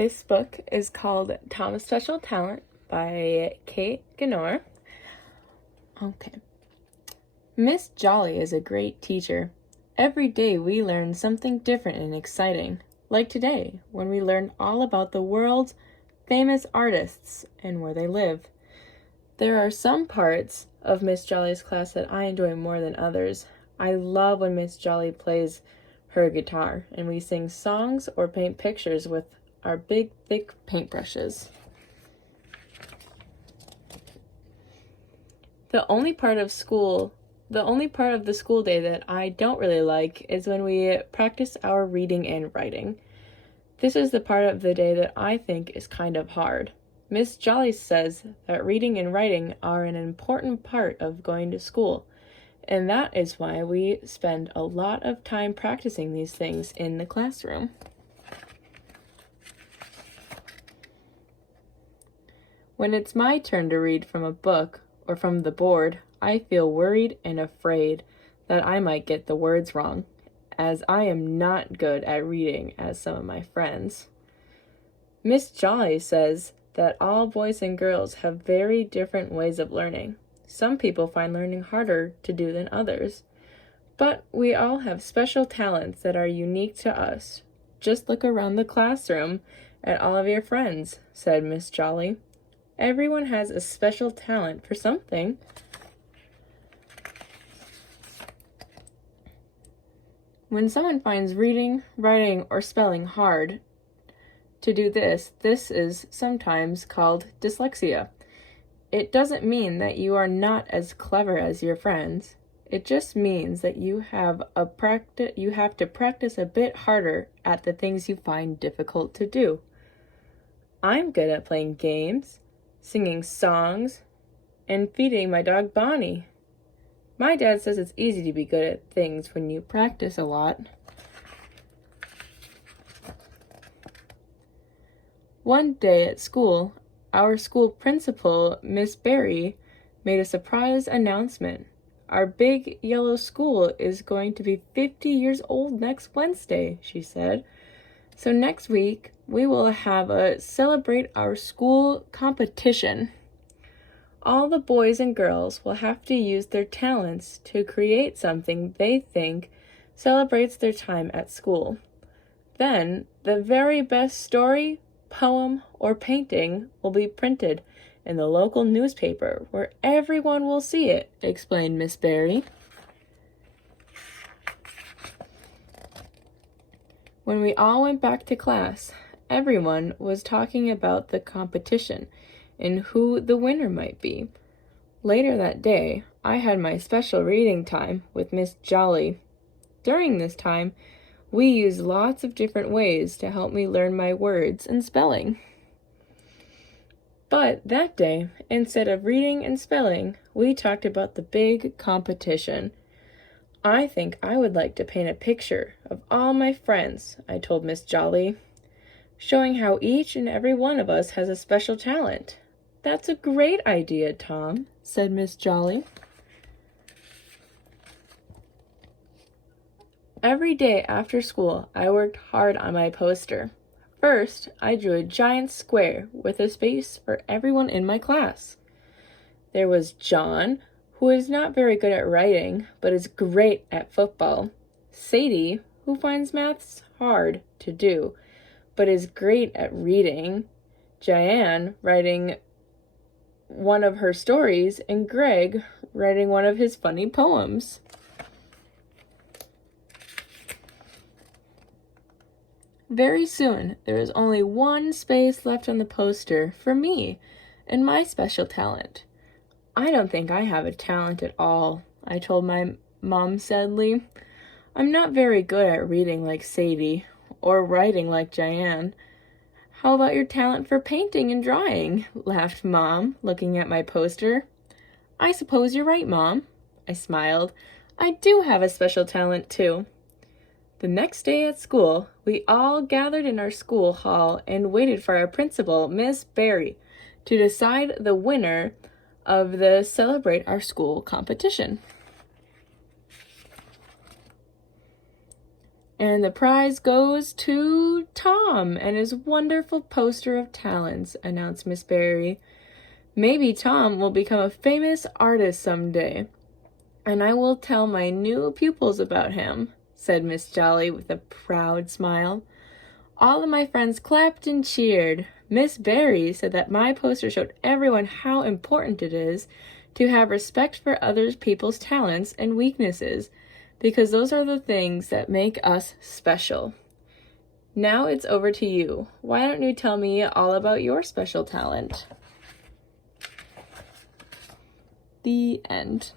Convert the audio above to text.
This book is called Tom's Special Talent by Kate Ganor. Okay. Miss Jolly is a great teacher. Every day we learn something different and exciting, like today when we learn all about the world's famous artists and where they live. There are some parts of Miss Jolly's class that I enjoy more than others. I love when Miss Jolly plays her guitar and we sing songs or paint pictures with our big, thick paintbrushes. The only part of the school day that I don't really like is when we practice our reading and writing. This is the part of the day that I think is kind of hard. Miss Jolly says that reading and writing are an important part of going to school, and that is why we spend a lot of time practicing these things in the classroom. When it's my turn to read from a book or from the board, I feel worried and afraid that I might get the words wrong, as I am not good at reading as some of my friends. Miss Jolly says that all boys and girls have very different ways of learning. Some people find learning harder to do than others, but we all have special talents that are unique to us. Just look around the classroom at all of your friends, said Miss Jolly. Everyone has a special talent for something. When someone finds reading, writing, or spelling hard to do this is sometimes called dyslexia. It doesn't mean that you are not as clever as your friends. It just means that you have to practice a bit harder at the things you find difficult to do. I'm good at playing games, singing songs, and feeding my dog Bonnie. My dad says it's easy to be good at things when you practice a lot. One day at school, our school principal, Miss Berry, made a surprise announcement. Our big yellow school is going to be 50 years old next Wednesday, she said. So next week, we will have a Celebrate Our School competition. All the boys and girls will have to use their talents to create something they think celebrates their time at school. Then, the very best story, poem, or painting will be printed in the local newspaper where everyone will see it, explained Miss Berry. When we all went back to class, everyone was talking about the competition and who the winner might be. Later that day, I had my special reading time with Miss Jolly. During this time, we used lots of different ways to help me learn my words and spelling. But that day, instead of reading and spelling, we talked about the big competition. I think I would like to paint a picture of all my friends, I told Miss Jolly, showing how each and every one of us has a special talent. That's a great idea, Tom, said Miss Jolly. Every day after school, I worked hard on my poster. First, I drew a giant square with a space for everyone in my class. There was John, who is not very good at writing, but is great at football. Sadie, who finds maths hard to do, but is great at reading. Jayan, writing one of her stories, and Greg, writing one of his funny poems. Very soon, there was only one space left on the poster for me and my special talent. I don't think I have a talent at all, I told my mom sadly. I'm not very good at reading like Sadie, or writing like Jayan. How about your talent for painting and drawing? Laughed Mom, looking at my poster. I suppose you're right, Mom. I smiled. I do have a special talent, too. The next day at school, we all gathered in our school hall and waited for our principal, Miss Berry, to decide the winner of the Celebrate Our School competition. And the prize goes to Tom and his wonderful poster of talents, announced Miss Barry. Maybe Tom will become a famous artist someday, and I will tell my new pupils about him, said Miss Jolly with a proud smile. All of my friends clapped and cheered. Miss Barry said that my poster showed everyone how important it is to have respect for other people's talents and weaknesses, because those are the things that make us special. Now it's over to you. Why don't you tell me all about your special talent? The end.